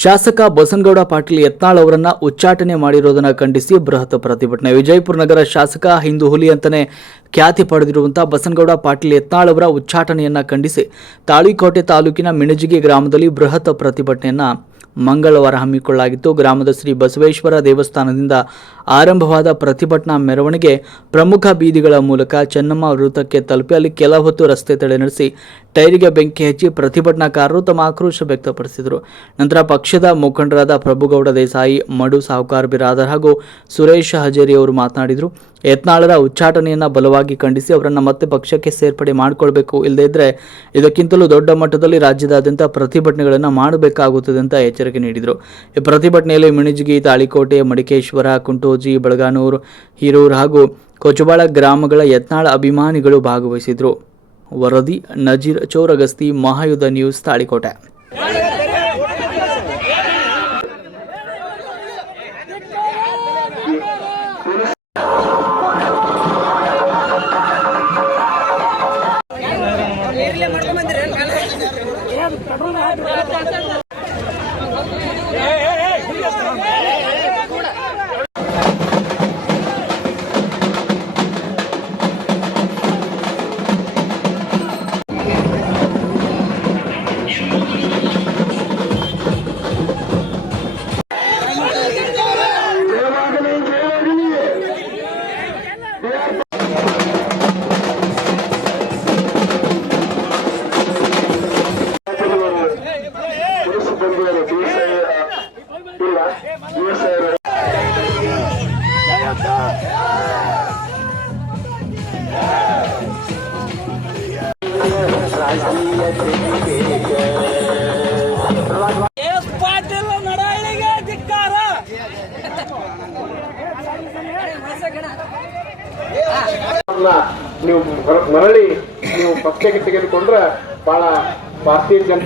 ಶಾಸಕ ಬಸನಗೌಡ ಪಾಟೀಲ್ ಯತ್ನಾಳ್ ಅವರನ್ನ ಉಚ್ಚಾಟನೆ ಮಾಡಿರೋದನ್ನ ಖಂಡಿಸಿ ಬೃಹತ್ ಪ್ರತಿಭಟನೆ. ವಿಜಯಪುರ ನಗರ ಶಾಸಕ ಹಿಂದೂ ಹುಲಿ ಅಂತಾನೆ ಖ್ಯಾತಿ ಪಡೆದಿರುವಂತಹ ಬಸನಗೌಡ ಪಾಟೀಲ್ ಯತ್ನಾಳ್ ಅವರ ಉಚ್ಚಾಟನೆಯನ್ನ ಖಂಡಿಸಿ ತಾಳಿಕೋಟೆ ತಾಲೂಕಿನ ಮಿಣಜಿಗೆ ಗ್ರಾಮದಲ್ಲಿ ಬೃಹತ್ ಪ್ರತಿಭಟನೆಯನ್ನ ಮಂಗಳವಾರ ಹಮ್ಮಿಕೊಳ್ಳಲಾಗಿತ್ತು. ಗ್ರಾಮದ ಶ್ರೀ ಬಸವೇಶ್ವರ ದೇವಸ್ಥಾನದಿಂದ ಆರಂಭವಾದ ಪ್ರತಿಭಟನಾ ಮೆರವಣಿಗೆ ಪ್ರಮುಖ ಬೀದಿಗಳ ಮೂಲಕ ಚೆನ್ನಮ್ಮ ವೃತ್ತಕ್ಕೆ ತಲುಪಿ ಅಲ್ಲಿ ಕೆಲ ಹೊತ್ತು ರಸ್ತೆ ತಡೆ ನಡೆಸಿ ಟೈರಿಗೆ ಬೆಂಕಿ ಹಚ್ಚಿ ಪ್ರತಿಭಟನಾಕಾರರು ತಮ್ಮ ಆಕ್ರೋಶ ವ್ಯಕ್ತಪಡಿಸಿದರು. ನಂತರ ಪಕ್ಷದ ಮುಖಂಡರಾದ ಪ್ರಭುಗೌಡ ದೇಸಾಯಿ, ಮಡು ಸಾಹುಕಾರ್ ಬಿರಾದರ್ ಹಾಗೂ ಸುರೇಶ್ ಹಜೇರಿ ಅವರು ಮಾತನಾಡಿದರು. ಯತ್ನಾಳರ ಉಚ್ಚಾಟನೆಯನ್ನು ಬಲವಾಗಿ ಖಂಡಿಸಿ ಅವರನ್ನು ಮತ್ತೆ ಪಕ್ಷಕ್ಕೆ ಸೇರ್ಪಡೆ ಮಾಡಿಕೊಳ್ಬೇಕು. ಇಲ್ಲದೇ ಇದ್ದರೆ ಇದಕ್ಕಿಂತಲೂ ದೊಡ್ಡ ಮಟ್ಟದಲ್ಲಿ ರಾಜ್ಯದಾದ್ಯಂತ ಪ್ರತಿಭಟನೆಗಳನ್ನು ಮಾಡಬೇಕಾಗುತ್ತದೆ ಅಂತ ಎಚ್ಚರಿಕೆ ನೀಡಿದರು. ಈ ಪ್ರತಿಭಟನೆಯಲ್ಲಿ ಮಿಣಿಜಿಗಿ, ತಾಳಿಕೋಟೆ, ಮಡಿಕೇಶ್ವರ, ಕುಂಟೋಜಿ, ಬೆಳಗಾನೂರು, ಹೀರೂರು ಹಾಗೂ ಕೊಚುಬಾಳ ಗ್ರಾಮಗಳ ಯತ್ನಾಳ ಅಭಿಮಾನಿಗಳು ಭಾಗವಹಿಸಿದರು. ವರದಿ, ನಜೀರ್ ಚೌರಗಸ್ತಿ, ಮಹಾಯುಧ ನ್ಯೂಸ್, ತಾಳಿಕೋಟೆ.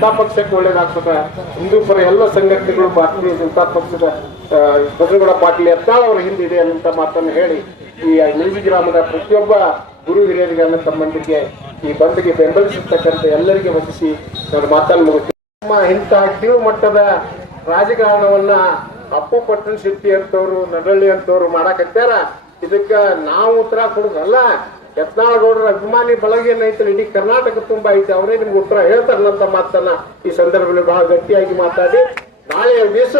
ಜನತಾ ಪಕ್ಷಕ್ಕೆ ಒಳ್ಳೇದಾಗ್ತದೆ. ಹಿಂದೂ ಪರ ಎಲ್ಲ ಸಂಘಟನೆಗಳು ಭಾರತೀಯ ಜನತಾ ಪಕ್ಷದ ಬಸವಗೌಡ ಪಾಟೀಲ್ ಯತ್ನಾಳ್ ಅವರ ಹಿಂದಿದೆ ಅಂತ ಮಾತನ್ನು ಹೇಳಿ, ಈ ನಿಲ್ವಿ ಗ್ರಾಮದ ಪ್ರತಿಯೊಬ್ಬ ಗುರು ಹಿರಿಯರಿಗಳನ್ನ ಸಂಬಂಧಕ್ಕೆ ಈ ಬಂದ್ಗೆ ಬೆಂಬಲಿಸಿರ್ತಕ್ಕಂಥ ಎಲ್ಲರಿಗೆ ವಚಿಸಿ ನಾನು ಮಾತನ್ನು ಮುಗಿಸ್ತೀನಿ. ನಮ್ಮ ಇಂಥ ಕೀಳು ಮಟ್ಟದ ರಾಜಕಾರಣವನ್ನ ಅಪ್ಪು ಪಟ್ಟಣ ಶೆಟ್ಟಿ ಅಂತವ್ರು, ನಡಳ್ಳಿ ಅಂತವ್ರು ಮಾಡಕತ್ತಾರ ಇದಕ್ಕ ನಾವು ಉತ್ತರ ಕೊಡುದಲ್ಲ. ಯತ್ನಾಳಗೌಡರ ಅಭಿಮಾನಿ ಬಳಗ ಏನೈತಲ್ಲ ಇಡೀ ಕರ್ನಾಟಕ ತುಂಬಾ ಐತೆ. ಅವರೇ ನಿಮ್ಗೆ ಉತ್ತರ ಹೇಳ್ತಾರಲ್ಲಂತ ಮಾತನ್ನ ಈ ಸಂದರ್ಭದಲ್ಲಿ ಬಹಳ ಗಟ್ಟಿಯಾಗಿ ಮಾತಾಡಿ. ನಾಳೆಯ ದಿವಸ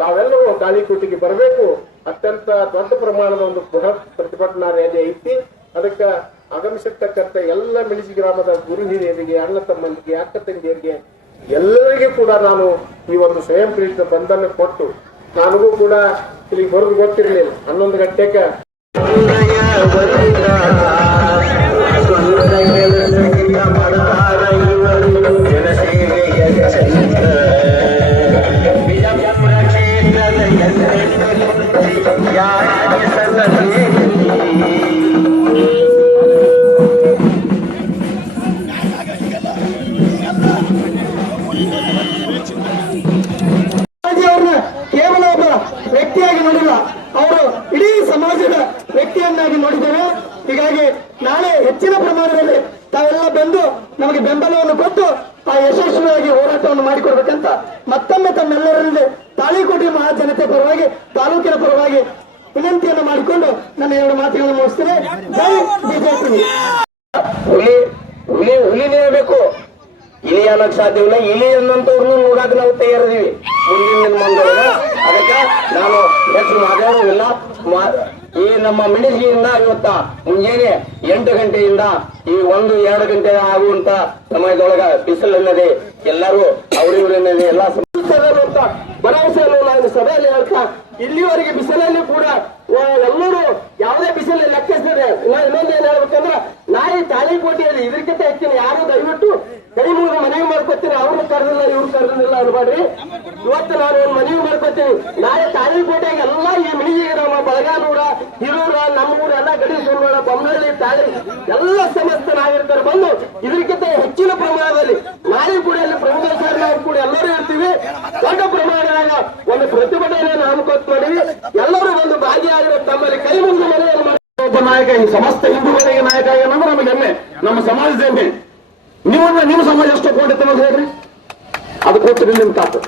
ತಾವೆಲ್ಲರೂ ಗಾಳಿಕೂಟಿಗೆ ಬರಬೇಕು. ಅತ್ಯಂತ ದೊಡ್ಡ ಪ್ರಮಾಣದ ಒಂದು ಬೃಹತ್ ಪ್ರತಿಭಟನಾ ರ್ಯಾಲಿ ಐತಿ. ಅದಕ್ಕೆ ಆಗಮಿಸಿರ್ತಕ್ಕಂಥ ಎಲ್ಲ ಮಿಣಿಜಿ ಗ್ರಾಮದ ಗುರು ಹಿರಿಯರಿಗೆ, ಅಣ್ಣ ತಮ್ಮನಿಗೆ ಅಕ್ಕ ತಂಗಿಯರಿಗೆ, ಎಲ್ಲರಿಗೂ ಕೂಡ ನಾನು ಈ ಒಂದು ಸ್ವಯಂ ಪ್ರೇರಿತ ಬಂಧನ ಕೊಟ್ಟು, ನನಗೂ ಕೂಡ ಇಲ್ಲಿ ಬರೋದು ಗೊತ್ತಿರಲಿಲ್ಲ. ಹನ್ನೊಂದು ಗಂಟೆಗೆ Yeah. ನಾನು ಹೆಚ್ಚು ಮಾತಾಡೋದಿಲ್ಲ ಮಾ- ಈ ನಮ್ಮ ಮಿಣಿಜಿಯಿಂದ ಇವತ್ತ ಮುಂಜಾನೆ ಎಂಟು ಗಂಟೆಯಿಂದ ಈ ಒಂದು, ಎರಡು ಗಂಟೆ ಆಗುವಂತ ಸಮಯದೊಳಗ ಬಿಸಿಲನ್ನದೆ ಎಲ್ಲರೂ ಅವರಿವರನ್ನದೆ ಎಲ್ಲ ಅಂತ ಭರವಸೆಯನ್ನು ನಾನು ಸಭೆಯಲ್ಲಿ ಹೇಳ್ತಾ, ಇಲ್ಲಿವರೆಗೆ ಬಿಸಿಲಲ್ಲಿ ಕೂಡ ಎಲ್ಲರೂ ಯಾವುದೇ ಬಿಸಿಲು ಲೆಕ್ಕಿಸಿದ್ರೆ ನಾ ಇನ್ನೊಂದು ಏನ್ ಹೇಳ್ಬೇಕಂದ್ರ ನಾಯಿ ತಾಳಿಕೋಟೆಯಲ್ಲಿ ಇದಕ್ಕಿಂತ ಹೆಚ್ಚಿನ ಯಾರು ದಯವಿಟ್ಟು ಕೈ ಮುಗಿದು ಮನವಿ ಮಾಡ್ಕೊತೀನಿ ಅವ್ರನ್ನ ಕರೆದಿಲ್ಲ, ಇವ್ರು ಕರೆದಿಲ್ಲ ಅನ್ಬೇಡ್ರಿ. ಇವತ್ತು ನಾನು ಒಂದು ಮನವಿ ಮಾಡ್ಕೊತೀನಿ ನಾಳೆ ತಾಳಿಕೋಟೆಗೆ ಎಲ್ಲ ಈ ಮಿಣಿಗೆ ನಮ್ಮ ಬಳಗಾನೂರ ಹಿರೂರ, ನಮ್ಮೂರ ಎಲ್ಲ ಗಡಿ ಸುಳ್ಳೋಳ ಬೊಮ್ಮನಹಳ್ಳಿ ತಾಳಿ ಎಲ್ಲ ಸಮಸ್ತ ನಾಗರಿಕರು ಬಂದು ಇದಕ್ಕಿಂತ ಹೆಚ್ಚಿನ ಪ್ರಮಾಣದಲ್ಲಿ ನಾಳೆ ಕೂಡ ಇಲ್ಲಿ ಪ್ರಮುಖ ನಾವು ಕೂಡ ಎಲ್ಲರೂ ಇರ್ತೀವಿ. ದೊಡ್ಡ ಪ್ರಮಾಣದಾಗ ಒಂದು ಪ್ರತಿಭಟನೆ ಹಮ್ಮಿಕೊತ್ ಮಾಡಿವಿ ಎಲ್ಲರೂ ಒಂದು ಭಾಗಿಯಾಗಿರೋ ತಮ್ಮಲ್ಲಿ ಕೈ ಮುಂದೆ ಮನೆಯಲ್ಲಿ ನಾಯಕ, ಈ ಸಮಸ್ತ ಹಿಂದೂಗಳಿಗೆ ನಾಯಕ ಏನಂದ್ರೆ ನಮಗೆ ಹೆಮ್ಮೆ. ನಮ್ಮ ಸಮಾಜದ ಹೆಮ್ಮೆ ನಿಮ್ಮನ್ನ ನಿಮ್ಮ ಸಮಾಜ ಎಷ್ಟು ಕೊಂಡಿತ್ತು ಅಂತ ಹೇಳ್ರಿ ಅದು ಕೂತ್ರಿ ನಿಮ್ ತಾತು.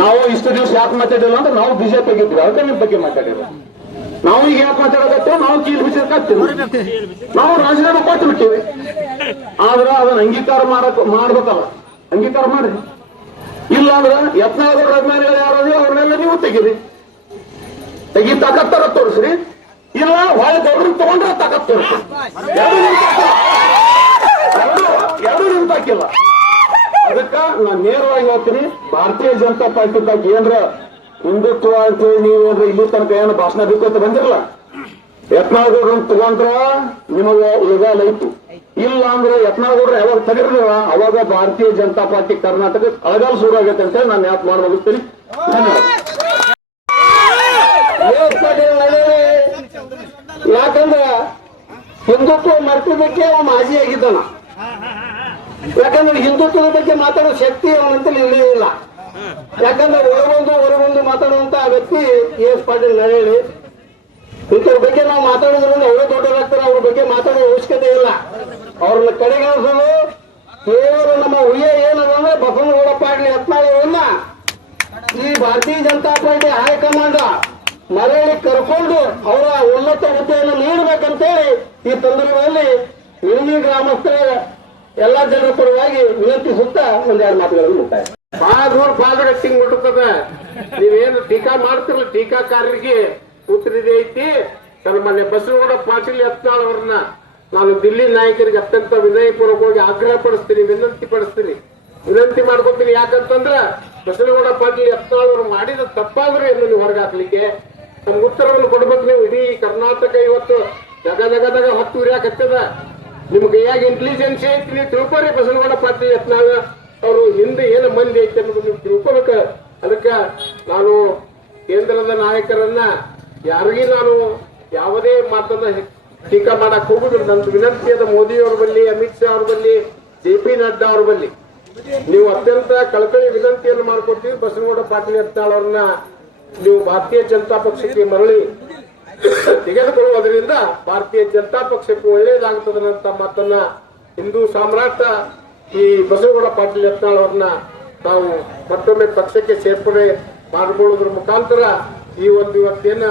ನಾವು ಇಷ್ಟು ದಿವಸ ಯಾಕೆ ಮಾತಾಡಿಲ್ಲ ಅಂದ್ರೆ ನಾವು ಬಿಜೆಪಿ ಆಗಿದ್ವಿ ಅದಕ್ಕೆ ನಿಮ್ ಬಗ್ಗೆ ಮಾತಾಡಿಲ್ಲ ನಾವು ಈಗ ಯಾಕೆ ಮಾತಾಡೋದಕ್ಕೆ ನಾವು ಕೀಲ್ ಬಿಸಿರ್ಕಾಗ್ತೀವಿ ನಾವು ರಾಜೀನಾಮೆ ಕೊಟ್ಟು ಬಿಟ್ಟಿವಿ. ಆದ್ರ ಅದನ್ನ ಅಂಗೀಕಾರ ಮಾಡಕ್ ಮಾಡ್ಬೇಕಲ್ಲ. ಅಂಗೀಕಾರ ಮಾಡ್ರಿ. ಇಲ್ಲ ಅಂದ್ರೆ ಯತ್ನಾಳಗೌಡ ಅಭಿಮಾನಿಗಳು ಯಾರು ಅವ್ರನ್ನೆಲ್ಲ ನೀವು ತೆಗೀರಿ. ತೆಗಿ ತಾಕತ್ತಾರ ತೋರಿಸ್ರಿ. ಇಲ್ಲ ಹೊಳೆ ಗೌಡ್ರನ್ನ ತಗೊಂಡ್ರೆ ತಾಕತ್ ತೋರಿಸ್ರಿ. ನಿಂತಾಕಿಲ್ಲ ಅದಕ್ಕ ನಾ ನೇರವಾಗಿ ಹೇಳ್ತೀನಿ, ಭಾರತೀಯ ಜನತಾ ಪಾರ್ಟಿದಾಗ ಏನ್ರ ಹಿಂದುತ್ವ ಅಂತೇಳಿ ನೀವೇನ್ರ ಇಲ್ಲಿ ತನಕ ಏನು ಭಾಷಣ ಬಿಕ್ಕೋತ ಬಂದಿರಲ್ಲ. ಯತ್ನಾಳಗೌಡ್ರನ್ನ ತಗೊಂಡ್ರ ನಿಮಗ ಈಗ ಐತಿ ಇಲ್ಲ ಅಂದ್ರೆ ಯತ್ನಾಳಗೌಡ್ರ ಯಾವಾಗ ತಗಿರ್ಲಿಲ್ಲ ಅವಾಗ ಭಾರತೀಯ ಜನತಾ ಪಾರ್ಟಿ ಕರ್ನಾಟಕ ಅಳಗಾಲ ಶುರು ಆಗೈತೆ ಅಂತ ನಾನು ಯಾಕೆ ಮಾಡಿ ಮುಗಿಸ್ತೀನಿ. ಯಾಕಂದ್ರ ಹಿಂದುತ್ವ ಮರ್ತಿದ್ದಕ್ಕೆ ಮಾಜಿ ಆಗಿದ್ದಾನ ಯಾಕಂದ್ರೆ ಹಿಂದುತ್ವದ ಬಗ್ಗೆ ಮಾತಾಡೋ ಶಕ್ತಿ ಅವನಂತ ಇಲ್ಲ ಯಾಕಂದ್ರೆ ಒಳಗೊಂದು, ಹೊರಗೊಂದು ಮಾತಾಡುವಂತ ವ್ಯಕ್ತಿ ಎಸ್ ಪಾಟೀಲ್ ನರೇಳಿ. ಇಂಥವ್ರ ಬಗ್ಗೆ ನಾವು ಮಾತಾಡೋದ್ರಿಂದ ಅವರೇ ದೊಡ್ಡವರಾಗ್ತಾರೆ, ಅವ್ರ ಬಗ್ಗೆ ಮಾತಾಡೋ ಅವಶ್ಯಕತೆ ಇಲ್ಲ. ಅವ್ರನ್ನ ಕಡೆಗಾಣಿಸಲು ಕೇವಲ ನಮ್ಮ ಹುಯ್ಯ ಏನದಂದ್ರೆ ಬಸವನಗೌಡ ಪಾಟೀಲ್ ಯತ್ನಾಳವನ್ನ ಈ ಭಾರತೀಯ ಜನತಾ ಪಾರ್ಟಿ ಹೈಕಮಾಂಡ್ ಮರಳಿ ಕರ್ಕೊಂಡು ಅವರ ಉನ್ನತ ಹುದ್ದೆಯನ್ನು ನೀಡಬೇಕಂತೇಳಿ ಈ ಸಂದರ್ಭದಲ್ಲಿ ಇಳಿ ಗ್ರಾಮಸ್ಥರ ಎಲ್ಲಾ ಜನರ ಪರವಾಗಿ ವಿನಂತಿಸುತ್ತಾ ಒಂದೆರಡು ಮಾತುಗಳನ್ನು ಮುಕ್ತಾಯ ಬಹಳ ದೂರ ಬಾಲ್ಗಟ್ಟಿಂಗ್ ಮುಟ್ಟುತ್ತದ ನೀವೇನು ಟೀಕಾ ಮಾಡ್ತಿರಲ್ಲ ಟೀಕಾಕಾರರಿಗೆ ಉತ್ತರಿದೆ ಐತಿ. ಸನ್ಮಾನ್ಯ ಬಸವಗೌಡ ಪಾಟೀಲ್ ಯತ್ನಾಳ್ ಅವ್ರನ್ನ ನಾನು ದಿಲ್ಲಿ ನಾಯಕರಿಗೆ ಅತ್ಯಂತ ವಿನಯಪೂರ್ವಕವಾಗಿ ಆಗ್ರಹ ಪಡಿಸ್ತೀನಿ, ವಿನಂತಿ ಪಡಿಸ್ತೀನಿ. ವಿನಂತಿ ಮಾಡ್ಕೊತೀನಿ. ಯಾಕಂತಂದ್ರ ಬಸವಗೌಡ ಪಾಟೀಲ್ ಯತ್ನಾಳ್ ಅವರು ಮಾಡಿದ ತಪ್ಪಾದ್ರೂ ಎಂದು ನೀವು ಹೊರಗಾಕ್ಲಿಕ್ಕೆ. ನಮ್ಗೆ ಉತ್ತರವನ್ನು ಕೊಡ್ಬೇಕು ನೀವು. ಇಡೀ ಕರ್ನಾಟಕ ಇವತ್ತು ಜಗ ಜಗದಾಗ ಹತ್ತು ಉರಿಯಾಕತ್ತದ. ನಿಮ್ ಕೈಯಾಗ ಇಂಟೆಲಿಜೆನ್ಸ್ ಐತಿ, ನೀವು ತಿಳ್ಕೊರಿ ಬಸವನಗೌಡ ಪಾಟೀಲ್ ಯತ್ನಾಗ ಅವರು ಹಿಂದೆ ಏನು ಮಂದಿ ಐತೆ ಅನ್ನೋದು ನೀವು ತಿಳ್ಕೊಬೇಕ ಅದಕ್ಕ ನಾನು ಕೇಂದ್ರದ ನಾಯಕರನ್ನ ಯಾರಿಗೂ ನಾನು ಯಾವುದೇ ಮಾತನ್ನ ಟೀಕಾ ಮಾಡಕ್ ಹೋಗುದಿಲ್ಲ. ನನ್ನ ವಿನಂತಿ ಅದ ಮೋದಿ ಅವ್ರ ಬಲ್ಲಿ, ಅಮಿತ್ ಶಾ ಅವ್ರ ಬಲ್ಲಿ, ಜೆ ಪಿ ನಡ್ಡಾ ಅವ್ರ ಬಲ್ಲಿ. ನೀವು ಅತ್ಯಂತ ಕಳಕಳಿ ವಿನಂತಿಯನ್ನು ಮಾಡ್ಕೊಡ್ತೀವಿ. ಬಸವನಗೌಡ ಪಾಟೀಲ್ ಯತ್ನಾಳ್ ಅವ್ರನ್ನ ನೀವು ಭಾರತೀಯ ಜನತಾ ಪಕ್ಷಕ್ಕೆ ಮರಳಿ ತೆಗೆದುಕೊಳ್ಳುವುದರಿಂದ ಭಾರತೀಯ ಜನತಾ ಪಕ್ಷಕ್ಕೆ ಒಳ್ಳೇದಾಗುತ್ತದೆ ಮಾತನ್ನ ಹಿಂದೂ ಸಾಮ್ರಾಟ ಈ ಬಸವಗೌಡ ಪಾಟೀಲ್ ಯತ್ನಾಳ್ ಅವ್ರನ್ನ ನಾವು ಮತ್ತೊಮ್ಮೆ ಪಕ್ಷಕ್ಕೆ ಸೇರ್ಪಡೆ ಮಾಡಿಕೊಳ್ಳೋದ್ರ ಮುಖಾಂತರ ಈ ಒಂದು ಇವತ್ತೇನ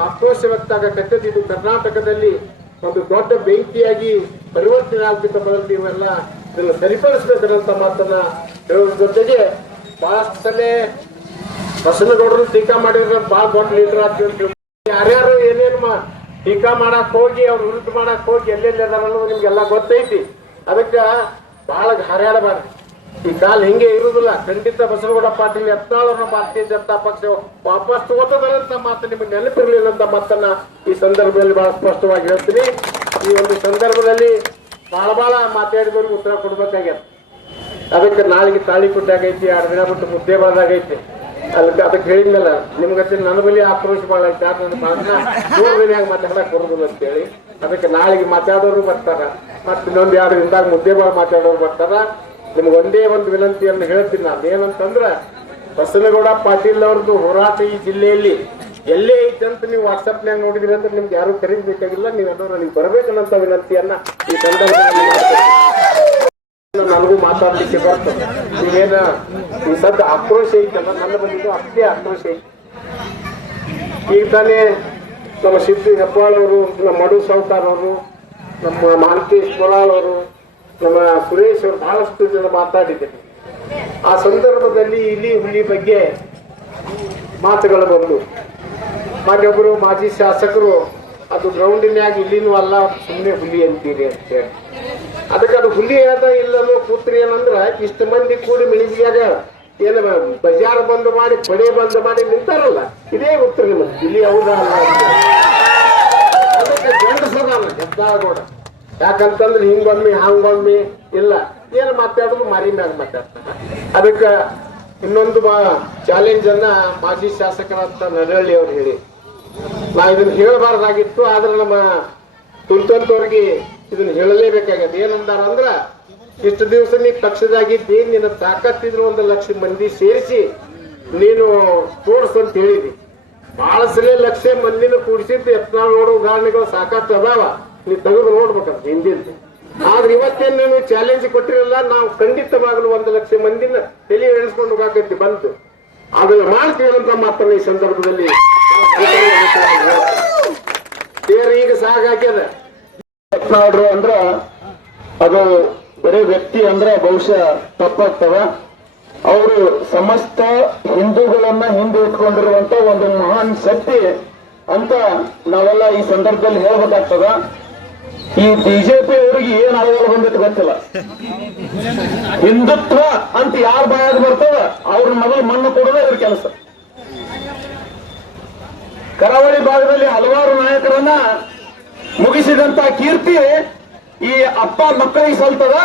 ಆಕ್ರೋಶ ವ್ಯಕ್ತ ಇದು ಕರ್ನಾಟಕದಲ್ಲಿ ಒಂದು ದೊಡ್ಡ ಬೆಂಕಿಯಾಗಿ ಪರಿವರ್ತನೆ ಆಗ್ಬೇಕ ಬದಲು ನೀವೆಲ್ಲ ಇದನ್ನು ಸರಿಪಡಿಸಬೇಕನ್ನಂತ ಮಾತನ್ನ ಹೇಳೋದ್ರ ಜೊತೆಗೆ ಬಹಳಷ್ಟು ಸಲ ಬಸವನಗೌಡರು ಟೀಕಾ ಮಾಡಿದ್ರೆ ಬಹಳ ದೊಡ್ಡ ಲೀಡರ್ ಆಗ್ತೀವಿ ಯಾರ್ಯಾರು ಟೀಕಾ ಮಾಡಕ್ ಹೋಗಿ, ಅವ್ರ ವಿರುದ್ಧ ಮಾಡಕ್ ಹೋಗಿ ಎಲ್ಲೆಲ್ಲಿ ಅದಾರ ಅನ್ನೋದು ನಿಮ್ಗೆಲ್ಲ ಗೊತ್ತೈತಿ. ಅದಕ್ಕೆ ಬಹಳ ಹರಿಯಾಡಬಾರ್ದು ಈ ಕಾಲ ಹಿಂಗೆ ಇರುದಿಲ್ಲ. ಖಂಡಿತ ಬಸವಗೌಡ ಪಾಟೀಲ್ ಎತ್ತಾಳ ಭಾರತೀಯ ಜನತಾ ಪಕ್ಷ ವಾಪಸ್ ತಗೋತದಂತ ಮಾತು ನಿಮಗೆ ನೆನಪಿರ್ಲಿಲ್ಲ ಅಂತ ಮಾತನ್ನ ಈ ಸಂದರ್ಭದಲ್ಲಿ ಬಹಳ ಸ್ಪಷ್ಟವಾಗಿ ಹೇಳ್ತೀನಿ. ಈ ಒಂದು ಸಂದರ್ಭದಲ್ಲಿ ಬಹಳ ಬಹಳ ಮಾತಾಡಿದವ್ರಿಗೆ ಉತ್ತರ ಕೊಡ್ಬೇಕಾಗ್ಯದ ಅದಕ್ಕೆ ನಾಳೆಗೆ ತಾಳಿ ಕೊಟ್ಟಾಗೈತಿ, ಎರಡು ದಿನ ಬಿಟ್ಟು ಮುದ್ದೆ ಬಳದಾಗೈತಿ ಅದಕ್ಕೆ ಅದಕ್ಕೆ ಹೇಳಿದ್ಮೇಲೆ ನಿಮ್ಗತ್ತೆ ನನ್ನ ಬಳಿ ಆಕ್ರೋಶ ಭಾಳ ಐತೆ ಮನೆಯಾಗ ನನ್ನ ಮಾತನ್ನ ಮೂರು ದಿನ ಮಾತಾಡಕ್ ಬರೋದಿಲ್ಲ ಅಂತೇಳಿ. ಅದಕ್ಕೆ ನಾಳೆಗೆ ಮಾತಾಡೋರು ಬರ್ತಾರ. ಮತ್ತೆ ಇನ್ನೊಂದು ಎರಡು ದಿನದಾಗ ಮುದ್ದೆ ಬಾಳ ಮಾತಾಡೋರು ಬರ್ತಾರ. ನಿಮ್ಗೆ ಒಂದೇ ಒಂದು ವಿನಂತಿಯನ್ನು ಹೇಳ್ತೀನಿ ನಾನು. ಏನಂತಂದ್ರ, ಬಸನಗೌಡ ಪಾಟೀಲ್ ಅವ್ರದ್ದು ಹೋರಾಟ ಈ ಜಿಲ್ಲೆಯಲ್ಲಿ ಎಲ್ಲೇ ಐತೆ ಅಂತ ನೀವು ವಾಟ್ಸಪ್ನ್ಯಾಗ ನೋಡಿದ್ರಿ ಅಂದ್ರೆ ನಿಮ್ಗೆ ಯಾರು ಕರೀಬೇಕಾಗಿಲ್ಲ ನೀವೆಲ್ಲರೂ ನನಗೆ ಬರ್ಬೇಕನ್ನಂತ ವಿನಂತಿಯನ್ನ ಈ ಸಂದರ್ಭದಲ್ಲಿ. ನನಗೂ ಮಾತಾಡ್ಲಿಕ್ಕೆ ಬರ್ತದೆ. ನೀವೇನ ಈ ಸದ್ದ ಆಕ್ರೋಶ ಐತಲ್ಲ, ನನ್ನ ಬಂದಿದ್ದು ಅಷ್ಟೇ ಆಕ್ರೋಶ ಐತಿ. ಈಗ ತಾನೇ ನಮ್ಮ ಸಿದ್ದು ಹೆಬ್ಬಾಳ್ ಅವರು, ನಮ್ಮ ಮಡು ಅವರು, ನಮ್ಮ ಮೊಲಾಳ್ ಅವರು, ನಮ್ಮ ಸುರೇಶ್ ಅವರು ಬಹಳಷ್ಟು ಜನ ಮಾತಾಡಿದ್ದಾರೆ. ಆ ಸಂದರ್ಭದಲ್ಲಿ ಇಲಿ ಹುಲಿ ಬಗ್ಗೆ ಮಾತುಗಳು ಬಂದು. ಮತ್ತೊಬ್ಬರು ಮಾಜಿ ಶಾಸಕರು, ಅದು ಗ್ರೌಂಡಿನ್ಯಾಗ ಇಲ್ಲಿನೂ ಅಲ್ಲ ಸುಮ್ಮನೆ ಹುಲಿ ಅಂತೀರಿ ಅಂತ ಹೇಳಿ. ಅದಕ್ಕೆ ಅದು ಹುಲಿ ಅದ ಇಲ್ಲವೋ ಕೂತ್ರಿ ಏನಂದ್ರ ಇಷ್ಟು ಮಂದಿ ಕೂಡಿ ಮಿಳಿಜಿಯಾಗ ಏನ ಬಜಾರ್ ಬಂದ್ ಮಾಡಿ, ಪಡೆ ಬಂದ್ ಮಾಡಿ ನಿಂತಾರಲ್ಲ? ಇದೇ ಉತ್ತರ ನಿಮ್ಮ ಇಲ್ಲಿ ಹೌದಾ ಅದಕ್ಕೆ ಯಾಕಂತಂದ್ರೆ ಹೆದ್ದಾಗೋಡ ಯಾಕಂತಂದ್ರೆ ಹಿಂಗೊಮ್ಮೆ, ಹಂಗೊಮ್ಮೆ ಇಲ್ಲ. ಏನು ಮಾತಾಡಿದ್ರು ಮಾರಿ ಮ್ಯಾಗ ಮಾತಾಡ್ತಾರ. ಅದಕ್ಕೆ ಇನ್ನೊಂದು ಚಾಲೆಂಜ್ ಅನ್ನ ಮಾಜಿ ಶಾಸಕರಂತ ನರಹಳ್ಳಿ ಅವ್ರು ಹೇಳಿ. ನಾ ಇದನ್ನ ಹೇಳಬಾರ್ದಾಗಿತ್ತು, ಆದ್ರೆ ನಮ್ಮ ತುಲ್ತಂತವ್ರಿಗೆ ಇದನ್ನ ಹೇಳಲೇಬೇಕಾಗ್ಯದ. ಏನಂದಾರ ಅಂದ್ರ ಇಷ್ಟು ದಿವಸ ನೀ ಪಕ್ಷದಾಗಿದ್ದಿ ನಿನ್ನ ತಾಕತ್ತಿದ್ರು ಒಂದು ಲಕ್ಷ ಮಂದಿ ಸೇರಿಸಿ ನೀನು ತೋರ್ಸು ಅಂತ ಹೇಳಿದಿ. ಬಹಳ ಸಲ ಲಕ್ಷ ಮಂದಿನ ಕೂಡಿಸಿದ್ದು ಎತ್ನಾಳ್ ನೋಡೋ ಉದಾಹರಣೆಗಳು ಸಾಕಷ್ಟು ಅದಾವ. ನೀ ತೆಗೆದು ನೋಡ್ಬೇಕಂತ ಹಿಂದಿಂದ. ಆದ್ರೆ ಇವತ್ತೇನು ನೀವು ಚಾಲೆಂಜ್ ಕೊಟ್ಟಿರಲ್ಲ ನಾವು ಖಂಡಿತವಾಗಲು ಒಂದು ಲಕ್ಷ ಮಂದಿನ ತಲೆ ಎಣಿಸ್ಕೊಂಡು ಹೋಗಾಕತ್ತಿ ಬಂತು. ಅದನ್ನ ಮಾಡ್ತೀವಿ ಅಂತ ಮಾತನ್ನ ಈ ಸಂದರ್ಭದಲ್ಲಿ. ಈಗ ಸಾಗಾಗ್ಯದ ನೋಡ್ರು ಅಂದ್ರ ಅದು ಬರೀ ವ್ಯಕ್ತಿ ಅಂದ್ರ ಬಹುಶಃ ತಪ್ಪಾಗ್ತವ ಅವರು ಸಮಸ್ತ ಹಿಂದೂಗಳನ್ನ ಹಿಂದೆ ಇಟ್ಕೊಂಡಿರುವಂತ ಒಂದು ಮಹಾನ್ ಶಕ್ತಿ ಅಂತ ನಾವೆಲ್ಲ ಈ ಸಂದರ್ಭದಲ್ಲಿ ಹೇಳ್ಬೇಕಾಗ್ತದ. ಈ ಬಿಜೆಪಿ ಅವರಿಗೆ ಏನ್ ಅಳವಳ ಬಂದಿತ್ತು ಗೊತ್ತಿಲ್ಲ. ಹಿಂದುತ್ವ ಅಂತ ಯಾರ ಬಾಯಾಗ ಬರ್ತದ ಅವ್ರ ಮೊದಲು ಮಣ್ಣು ಕೊಡೋದೇ ಇದ್ರ ಕೆಲಸ. ಕರಾವಳಿ ಭಾಗದಲ್ಲಿ ಹಲವಾರು ನಾಯಕರನ್ನ ಮುಗಿಸಿದಂತ ಕೀರ್ತಿ ಈ ಅಪ್ಪ ಮಕ್ಕಳಿಗೆ ಸಲ್ತದ,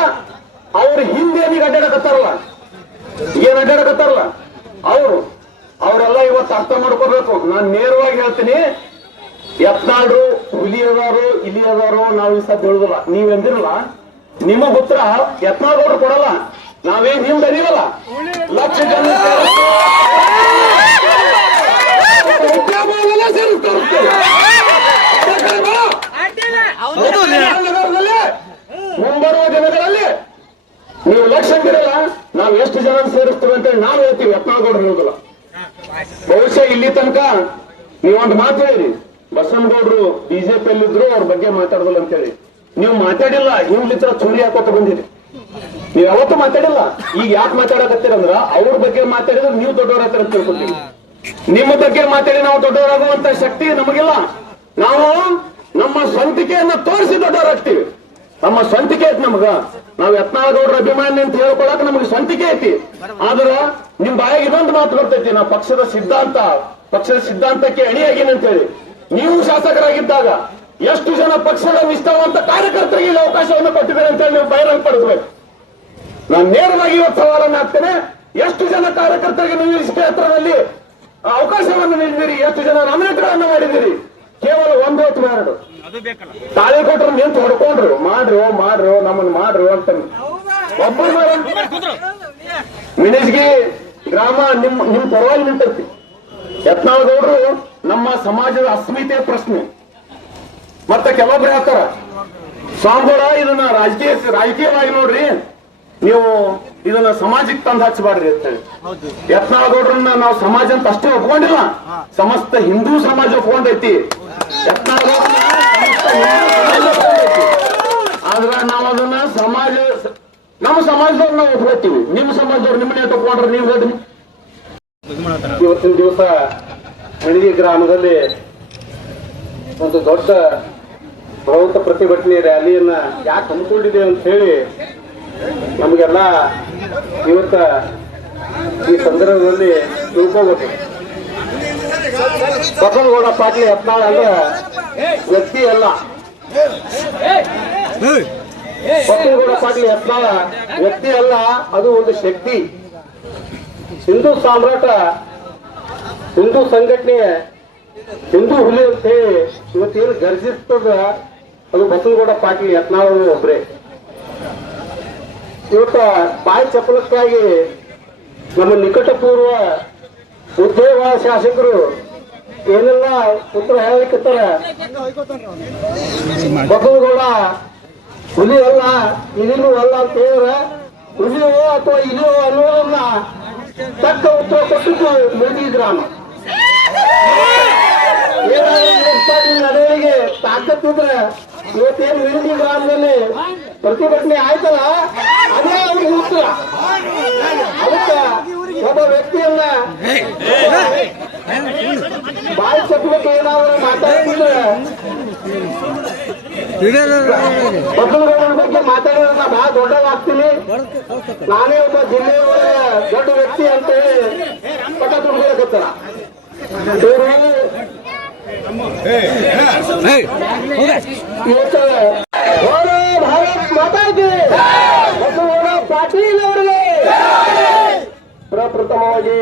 ಅವ್ರ ಹಿಂದೆ ನೀವು ಅಡ್ಡಾಡಕತ್ತಾರಲ್ಲ. ಏನ್ ಅಡ್ಡಾಡಕತ್ತಾರಲ್ಲ? ಅವರು, ಅವರೆಲ್ಲ ಇವತ್ತು ಅರ್ಥ ಮಾಡ್ಕೋಬೇಕು. ನಾನು ನೇರವಾಗಿ ಹೇಳ್ತೀನಿ, ಯತ್ನಾಳ್ರು ಹುಲಿ ಅದಾರು ಇಲಿ ಅದಾರು ನಾವು ಈ ಸದ್ದು ಹೇಳುದಿಲ್ಲ ನೀವೆಂದಿರಲ್ಲ ನಿಮ್ಮ ಉತ್ತರ ಎತ್ನಾಡ್ರು ಕೊಡಲ್ಲ. ನಾವೇನ್ ಹಿಂದೆ ಅರಿವಲ್ಲ ಲಕ್ಷ ಜನ. ಮುಂಬರುವ ದಿನಗಳಲ್ಲಿ ನೀವು ಲಕ್ಷ ಅಂದಿರಲ್ಲ ನಾವು ಎಷ್ಟು ಜನ ಸೇರಿಸ್ತೇವೆ ಅಂತ ನಾವು ಹೇಳ್ತೀವಿ ಯತ್ನಾಳ್ಗೌಡ್ರು ಹೇಳುದಿಲ್ಲ. ಬಹುಶಃ ಇಲ್ಲಿ ತನಕ ನೀವೊಂದು ಮಾತು ಹೇಳಿರಿ ಅಲ್ಲಿ ಇದ್ರು ಅವ್ರ ಬಗ್ಗೆ ಮಾತಾಡೋದಿಲ್ಲ ಅಂತ ಹೇಳಿ ನೀವು ಮಾತಾಡಿಲ್ಲ ಹಿಂಗ್ಲಿತ್ರ ಚೂರಿ ಹಾಕೋತ ಬಂದಿರಿ. ನೀವ್ ಯಾವತ್ತೂ ಮಾತಾಡಿಲ್ಲ. ಈಗ ಯಾಕೆ ಮಾತಾಡಕತ್ತೀರಂದ್ರ ಅವ್ರ ಬಗ್ಗೆ ಮಾತಾಡಿದ್ರೆ ನೀವು ದೊಡ್ಡವರ ಹತ್ರ ತಿಳ್ಕೊತೀವಿ ನಿಮ್ಮ ಬಗ್ಗೆ ಮಾತಾಡಿ ನಾವು ದೊಡ್ಡವರಾಗುವಂತ ಶಕ್ತಿ ನಮಗಿಲ್ಲ. ನಾವು ನಮ್ಮ ಸ್ವಂತಿಕೆಯನ್ನ ತೋರಿಸಿ ದೊಡ್ಡವರಾಗ್ತೀವಿ. ನಮ್ಮ ಸ್ವಂತಿಕೆ ಐತಿ ನಮಗ. ನಾವ್ ಯತ್ನಾಳಗೌಡ್ರ ಅಭಿಮಾನಿ ಅಂತ ಹೇಳ್ಕೊಳಕ್ ನಮಗೆ ಸ್ವಂತಿಕೆ ಐತಿ. ಆದ್ರ ನಿಮ್ ಬಾಯಿಗೆ ಇನ್ನೊಂದು ಮಾತು ಬರ್ತೈತಿ, ನಾ ಪಕ್ಷದ ಸಿದ್ಧಾಂತ, ಪಕ್ಷದ ಸಿದ್ಧಾಂತಕ್ಕೆ ಅಣಿಯಾಗೇನೆ ಅಂತ ಹೇಳಿ ನೀವು ಶಾಸಕರಾಗಿದ್ದಾಗ ಎಷ್ಟು ಜನ ಪಕ್ಷದ ನಿಷ್ಠಾವಂತ ಕಾರ್ಯಕರ್ತರಿಗೆ ಇಲ್ಲಿ ಅವಕಾಶವನ್ನು ಕೊಟ್ಟಿದ್ದಾರೆ ಅಂತ ಹೇಳಿ ನೀವು ಬಹಿರಂಗ ಪಡಿಸ್ಬೇಕು. ನಾನು ನೇರವಾಗಿ ಇವತ್ತು ಸವಾಲನ್ನು ಹಾಕ್ತೇನೆ. ಎಷ್ಟು ಜನ ಕಾರ್ಯಕರ್ತರಿಗೆ ನೀವು ಕ್ಷೇತ್ರದಲ್ಲಿ ಅವಕಾಶವನ್ನು ನೀಡಿದಿರಿ? ಎಷ್ಟು ಜನ ನಾಮಿನೇಟ್ಗಳನ್ನು ಮಾಡಿದಿರಿ? ಕೇವಲ ಒಂದು ಹೊತ್ತು ಎರಡು ತಾಳಿ ಕೊಟ್ಟರು ನಿಂತು ಹೊಡ್ಕೊಂಡ್ರು. ಮಾಡ್ರು ಮಾಡ್ರು ನಮ್ಮನ್ನ ಮಾಡ್ರು ಅಂತ. ಒಬ್ಬರು ಮಿಣಿಸ್ಗಿ ಗ್ರಾಮ ನಿಮ್ ನಿಮ್ ಪರವಾಗಿ ನಿಂತೈತಿ ಯತ್ನಾಳ್ಗೌಡ್ರು ನಮ್ಮ ಸಮಾಜದ ಅಸ್ಮಿತೆಯ ಪ್ರಶ್ನೆ. ಮತ್ತೆ ಕೆಲವೊಬ್ರು ಹೇಳ್ತಾರ ಸ್ವಾಮಿಗೌಡ ಇದನ್ನ ರಾಜಕೀಯ ರಾಜಕೀಯವಾಗಿ ನೋಡ್ರಿ. ನೀವು ಇದನ್ನ ಸಮಾಜಕ್ಕೆ ತಂದು ಹಚ್ಚಬಾರ್ರಿ ಅಂತ ಹೇಳಿ. ಯತ್ನಾಳಗೌಡ್ರನ್ನ ನಾವು ಸಮಾಜ ಅಂತ ಅಷ್ಟೇ ಒಪ್ಕೊಂಡಿಲ್ಲ. ಸಮಸ್ತ ಹಿಂದೂ ಸಮಾಜ ಒಪ್ಕೊಂಡೈತಿ ಆದ್ರ ನಾವು ಅದನ್ನ ಸಮಾಜ ನಮ್ಮ ಸಮಾಜದವ್ರು ನಾವು ಒಪ್ಕೊತೀವಿ. ನಿಮ್ಮ ಸಮಾಜದವ್ರು ನಿಮ್ಮನ್ನೇ ತಕೊಂಡ್ರೆ ನೀವು ಹೇಳ್ರಿ ಇವತ್ತಿನ ದಿವಸ ಹಳ್ಳಿ ಗ್ರಾಮದಲ್ಲಿ ಒಂದು ದೊಡ್ಡ ಬೃಹತ್ ಪ್ರತಿಭಟನೆ ರ್ಯಾಲಿಯನ್ನ ಯಾಕೆ ಹಮ್ಮಿಕೊಂಡಿದೆ ಅಂತ ಹೇಳಿ ನಮಗೆಲ್ಲ ಇವತ್ತ ಈ ಸಂದರ್ಭದಲ್ಲಿ ತಿಳ್ಕೋಬೇಕು ಬಸವನಗೌಡ ಪಾಟೀಲ್ ಯತ್ನಾಳ ಅಂದ್ರೆ ವ್ಯಕ್ತಿ ಅಲ್ಲ. ಬಸವನಗೌಡ ಪಾಟೀಲ್ ಯತ್ನಾಳ ವ್ಯಕ್ತಿ ಅಲ್ಲ, ಅದು ಒಂದು ಶಕ್ತಿ. ಹಿಂದೂ ಸಾಮ್ರಾಟ, ಹಿಂದೂ ಸಂಘಟನೆ ಹಿಂದೂ ಹುಲಿ ಅಂತ ಹೇಳಿ ಇವತ್ತೇನು ಗರ್ಜಿಸ್ತದ ಅದು ಬಸವನಗೌಡ ಪಾಟೀಲ್ ಯತ್ನಾಳ್ ಒಬ್ರೆ. ಇವತ್ತ ಬಾಯಿ ಚಪ್ಪಲಕ್ಕಾಗಿ ನಮ್ಮ ನಿಕಟಪೂರ್ವ ಉದ್ಯೋಗ ಶಾಸಕರು ಏನೆಲ್ಲ ಉತ್ತರ ಹೇಳಲಿಕ್ಕತ್ತಾರ ಬಸವನಗೌಡ ಹುಲಿ ಅಲ್ಲ ಇದನ್ನು ಅಲ್ಲ ಅಂತ ಹೇಳಿದ್ರೆ, ಹುಲಿಯೋ ಅಥವಾ ಇದೋ ಅನ್ನೋದನ್ನ ತಕ್ಕ ಉತ್ತರ ಕೊಟ್ಟಿದ್ದು ಮುಗಿದ್ರ ನಡೆಯಲಿಗೆ ತಾಕತ್ತಿದ್ರೆ ಇವತ್ತೇನು ವಿರೋಧಿ ಗ್ರಾಮದಲ್ಲಿ ಪ್ರತಿಭಟನೆ ಆಯ್ತಲ್ಲ? ಅದೇ ಅವ್ರಿಗೆ ಉತ್ತರ. ಅದಕ್ಕೆ ಒಬ್ಬ ವ್ಯಕ್ತಿಯನ್ನ ಬಾಯಿ ಚಟುವಟಿಕೆ ಏನಾದರೂ ಮಾತಾಡ್ತಿದ್ರೆ ಬಸವನಗೌಡರ ಬಗ್ಗೆ ಮಾತಾಡೋದನ್ನ ಬಹಳ ದೊಡ್ಡದಾಗ್ತೀನಿ. ನಾನೇ ಒಬ್ಬ ಜಿಲ್ಲೆಯ ದೊಡ್ಡ ವ್ಯಕ್ತಿ ಅಂತ ಹೇಳಿ ಪಟ ತುಂಬಿರಕತ್ತಾರ ಇವರು ಇವತ್ತು ಹೋರೋ ಭಾರತ್ ಮಾತಾಡಿ ಬಸವಗೌಡ ಪಾಟೀಲ್ ಅವರಿಗೆ ಪ್ರಪ್ರಥಮವಾಗಿ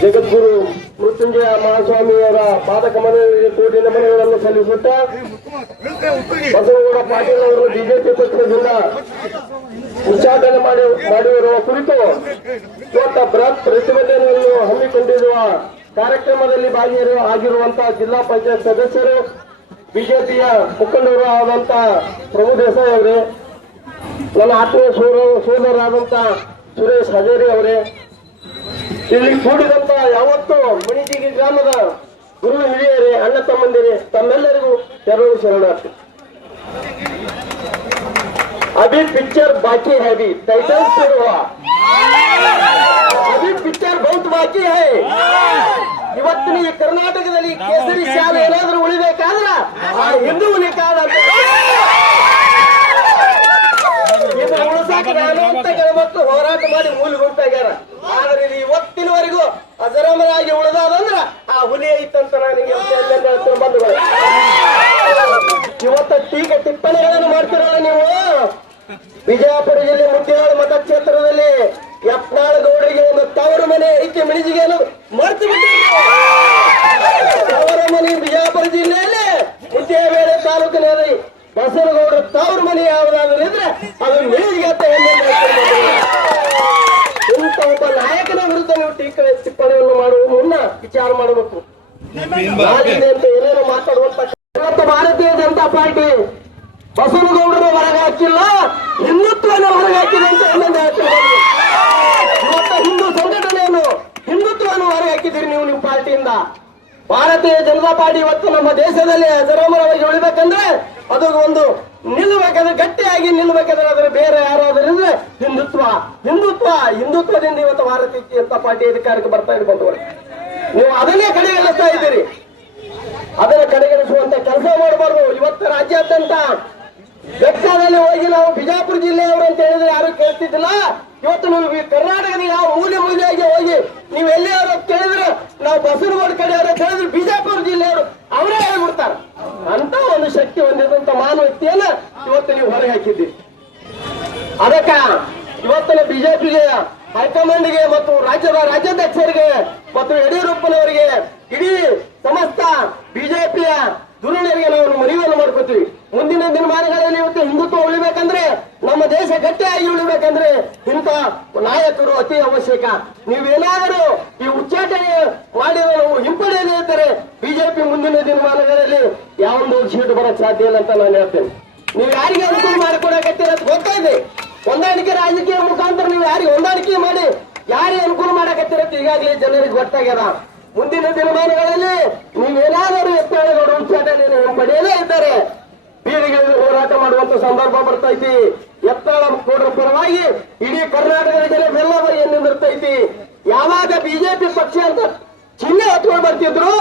ಜಗದ್ಗುರು ಮೃತ್ಯುಂಜಯ ಮಹಾಸ್ವಾಮಿಯವರ ಪಾದಕಮಲಗಳಿಗೆ ಕೋಟಿ ನಮನಗಳನ್ನು ಸಲ್ಲಿಸುತ್ತಾ ಬಸವಗೌಡ ಪಾಟೀಲ್ ಅವರು ಬಿಜೆಪಿ ಪಕ್ಷದಿಂದ ಉಚ್ಚಾಟನೆ ಮಾಡಿ ಮಾಡಿರುವ ಕುರಿತು ಇವತ್ತ ಬೃಹತ್ ಪ್ರತಿಭಟನೆಯನ್ನು ಹಮ್ಮಿಕೊಂಡಿರುವ ಕಾರ್ಯಕ್ರಮದಲ್ಲಿ ಭಾಗಿಯಾಗಿರುವಂತಹ ಜಿಲ್ಲಾ ಪಂಚಾಯತ್ ಸದಸ್ಯರು, ಬಿಜೆಪಿಯ ಮುಖಂಡರು ಆದಂತ ಪ್ರಭು ದೇಸಾಯಿ ಅವರೇ, ನನ್ನ ಆತ್ಮೀಯ ಸೋದರ ಸೋದರರಾದಂತ ಸುರೇಶ್ ಹಜೇರಿ ಅವರೇ, ಇಲ್ಲಿ ಕೂಡಿದಂತ ಯಾವತ್ತು ಮಣಿಜಿಗಿ ಗ್ರಾಮದ ಗುರು ಹಿರಿಯರೇ, ಅಣ್ಣ ತಮ್ಮಂದಿರೇ, ತಮ್ಮೆಲ್ಲರಿಗೂ ಎರಡು ಶರಣಾರ್ಥಿ. अभी पिक्चर बाकी है अभी टाइटल शुरू हुआ अभी पिक्चर बहुत बाकी है ಇವತ್ತಿನ ಈ ಕರ್ನಾಟಕದಲ್ಲಿ ಕೇಸರಿ ಶಾಲೆ ಏನಾದ್ರೂ ಉಳಿಬೇಕಾದ್ರ ಆ ಹಿಂದೂ ಟೀಕೆ ಟಿಪ್ಪಣಿಯನ್ನು ಮಾಡುವ ಮುನ್ನ ವಿಚಾರ ಮಾಡಬೇಕು. ಏನೇನು ಮಾತಾಡುವಂತ ಭಾರತೀಯ ಜನತಾ ಪಾರ್ಟಿ ಬಸವನಗೌಡರು ಹೊರಗೆ ಹಾಕಿಲ್ಲ ಹಿಂದುತ್ವನ ಹೊರಗೆ ಹಾಕಿದೆ ಅಂತ ಇನ್ನೊಂದು ಇವತ್ತು ಹಿಂದೂ ಸಂಘಟನೆಯನ್ನು ಹಿಂದುತ್ವವನ್ನು ಹೊರಗೆ ಹಾಕಿದ್ದೀರಿ ನೀವು ನಿಮ್ಮ ಪಾರ್ಟಿಯಿಂದ. ಭಾರತೀಯ ಜನತಾ ಪಾರ್ಟಿ ಇವತ್ತು ನಮ್ಮ ದೇಶದಲ್ಲಿ ಅಜರಾಮರವಾಗಿ ಉಳಿಬೇಕಂದ್ರೆ ಅದು ಒಂದು ನಿಲ್ಲಬೇಕಾದ್ರೆ ಗಟ್ಟಿಯಾಗಿ ನಿಲ್ಲಬೇಕಾದ್ರೆ ಅದರ ಬೇರೆ ಯಾರಾದ್ರೂ ಇದ್ರೆ ಹಿಂದುತ್ವ ಹಿಂದುತ್ವ, ಹಿಂದುತ್ವದಿಂದ ಇವತ್ತು ಭಾರತೀಯ ಜನತಾ ಪಾರ್ಟಿ ಅಧಿಕಾರಕ್ಕೆ ಬರ್ತಾ ಇದೆ ನೀವು ಅದನ್ನೇ ಕಡೆಗಣಿಸ್ತಾ ಇದ್ದೀರಿ. ಅದನ್ನ ಕಡೆಗಣಿಸುವಂತ ಕೆಲಸ ಮಾಡಬಾರ್ದು. ಇವತ್ತು ರಾಜ್ಯಾದ್ಯಂತ ಬೆಟ್ಟದಲ್ಲಿ ಹೋಗಿ ನಾವು ಬಿಜಾಪುರ ಜಿಲ್ಲೆಯವರು ಅಂತ ಹೇಳಿದ್ರೆ ಯಾರು ಕೇಳ್ತಿದ್ದಿಲ್ಲ. ಇವತ್ತು ನೀವು ಕರ್ನಾಟಕದ ಯಾವ ಮೂಲೆ ಮೂಲೆಯಾಗಿ ಹೋಗಿ ನೀವು ಎಲ್ಲಿಯವರು ಕೇಳಿದ್ರೆ ನಾವು ಬಸರಗೋಡ್ ಕಡೆಯವರು ಅಂತ ಕೇಳಿದ್ರೆ ಬಿಜಾಪುರ ಜಿಲ್ಲೆಯವರು ಅವರೇ ಹೇಳ್ಬಿಡ್ತಾರೆ. ಅಂತ ಒಂದು ಶಕ್ತಿ ಹೊಂದಿದಂತ ಮಾನವತೆಯನ್ನ ಇವತ್ತು ನೀವು ಹೊರಗೆ ಹಾಕಿದ್ದೀರಿ. ಅದಕ್ಕ ಇವತ್ತಿನ ಬಿಜೆಪಿಗೆ, ಹೈಕಮಾಂಡ್ಗೆ ಮತ್ತು ರಾಜ್ಯದ ರಾಜ್ಯಾಧ್ಯಕ್ಷರಿಗೆ ಮತ್ತು ಯಡಿಯೂರಪ್ಪನವರಿಗೆ ಇಡೀ ಸಮಸ್ತ ಬಿಜೆಪಿಯ ಧುರೀಣರಿಗೆ ನಾವು ಮನವಿಯನ್ನು ಮಾಡ್ಕೋತೀವಿ. ಮುಂದಿನ ದಿನಮಾನಗಳಲ್ಲಿ ಇವತ್ತು ಹಿಂದುತ್ವ ನಮ್ಮ ದೇಶ ಗಟ್ಟಿಯಾಗಿ ಉಳಿಬೇಕಂದ್ರೆ ಇಂಥ ನಾಯಕರು ಅತಿ ಅವಶ್ಯಕ. ನೀವೇನಾದರೂ ಈ ಉಚ್ಚಾಟನೆ ಮಾಡಿ ಹಿಂಪಡೆಯದೇ ಇದ್ದರೆ ಬಿಜೆಪಿ ಮುಂದಿನ ದಿನಮಾನಗಳಲ್ಲಿ ಯಾವೊಂದು ಸೀಟು ಬರಕ್ ಸಾಧ್ಯ ಇಲ್ಲ ಅಂತ ನಾನು ಹೇಳ್ತೇನೆ. ನೀವು ಯಾರಿಗೆ ಅನುಕೂಲ ಮಾಡಿಕೊಡಕತ್ತೀರ ಅಂತ ಇದೆ. ಹೊಂದಾಣಿಕೆ ರಾಜಕೀಯ ಮುಖಾಂತರ ನೀವು ಯಾರಿಗೆ ಹೊಂದಾಣಿಕೆ ಮಾಡಿ ಯಾರಿಗೆ ಅನುಕೂಲ ಮಾಡಕತ್ತೀರ ಅಂತ ಈಗಾಗಲೇ ಜನರಿಗೆ ಗೊತ್ತಾಗ್ಯದ. ಮುಂದಿನ ದಿನಮಾನಗಳಲ್ಲಿ ನೀವೇನಾದರೂ ಎತ್ತಾಳಗಳು ಉಚ್ಚಾಟನೆಯನ್ನು ಹಿಂಪಡೆಯಲೇ ಇದ್ದಾರೆ ಬೀದಿಗಳಲ್ಲಿ ಹೋರಾಟ ಮಾಡುವಂತ ಸಂದರ್ಭ ಬರ್ತೈತಿ ಎತ್ತಾಳ ಗೌಡರ ಪರವಾಗಿ ಇಡೀ ಕರ್ನಾಟಕದ ಜನ ಬೆಲ್ಲವರಿಗೆ ನಿರ್ತೈತಿ. ಯಾವಾಗ ಬಿಜೆಪಿ ಪಕ್ಷ ಅಂತ ಚಿಹ್ನೆ ಹತ್ಕೊಂಡು ಬರ್ತಿದ್ರು,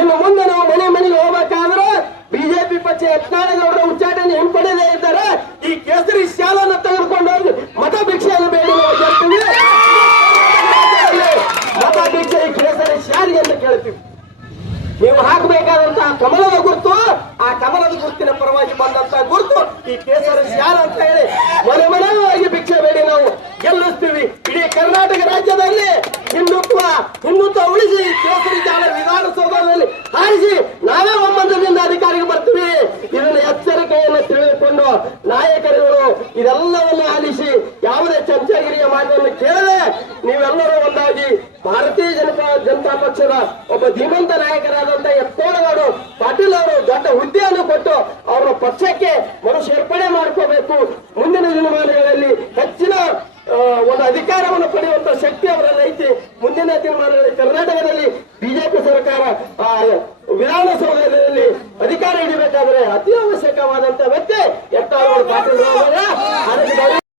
ಇನ್ನು ಮುಂದೆ ನಾವು ಮನೆ ಮನೆಗೆ ಹೋಗ್ಬೇಕಾದ್ರೆ ಬಿಜೆಪಿ ಪಕ್ಷ ಎತ್ತಾಳಗೌಡರ ಉಚ್ಚಾಟನೆ ಹಿಂಪಡೆಯದೇ ಇದ್ದಾರೆ. ಈ ಕೇಸರಿ ಶಾಲನ್ನು ತೆಗೆದುಕೊಂಡು ಮತ ಭಿಕ್ಷೆಯನ್ನು ಬೇಡಿ ನಾವು ಕೇಳ್ತೀವಿ ಮತ ಭಿಕ್ಷೆ ಈ ಕೇಸರಿ ಶಾಲೆಗೆ ಅಂತ ಕೇಳ್ತೀವಿ ನೀವು ಹಾಕಬೇಕಾದಂತಹ ಕಮಲದ ಗುರುತು, ಆ ಕಮಲದ ಗುರುತಿನ ಪರವಾಗಿ ಬಂದಂತ ಗುರುತು ಈ ಕೇಸರಿ ಯಾರು ಅಂತ ಹೇಳಿ ಮನೆ ಮನೆಯವರಿಗೆ ಭಿಕ್ಷೆ ಬೇಡಿ ನಾವು. ಗೆಲ್ಲಿಸ್ತೀವಿ. ಇಡೀ ಕರ್ನಾಟಕ ರಾಜ್ಯದಲ್ಲಿ ಹಿಂದುತ್ವ ಹಿಂದುತ್ವ ಉಳಿಸಿ ಕೇಸರಿ ಜಾಲ ವಿಧಾನಸೌಧದಲ್ಲಿ ಹಾರಿಸಿ ನಾವೇ ಒಮ್ಮಂದದಿಂದ ಅಧಿಕಾರಿಗೆ ಬರ್ತೀವಿ. ಇದನ್ನ ಎಚ್ಚರಿಕೆಯನ್ನು ತಿಳಿದುಕೊಂಡು ನಾಯಕರುಗಳು ಇದೆಲ್ಲವನ್ನು ಆಲಿಸಿ ಯಾವುದೇ ಚರ್ಚಾಗಿರಿಯ ಮಾತನ್ನು ಕೇಳದೆ ನೀವೆಲ್ಲರೂ ಒಂದಾಗಿ ಭಾರತೀಯ ಜನತಾ ಜನತಾ ಪಕ್ಷದ ಒಬ್ಬ ಧೀಮಂತ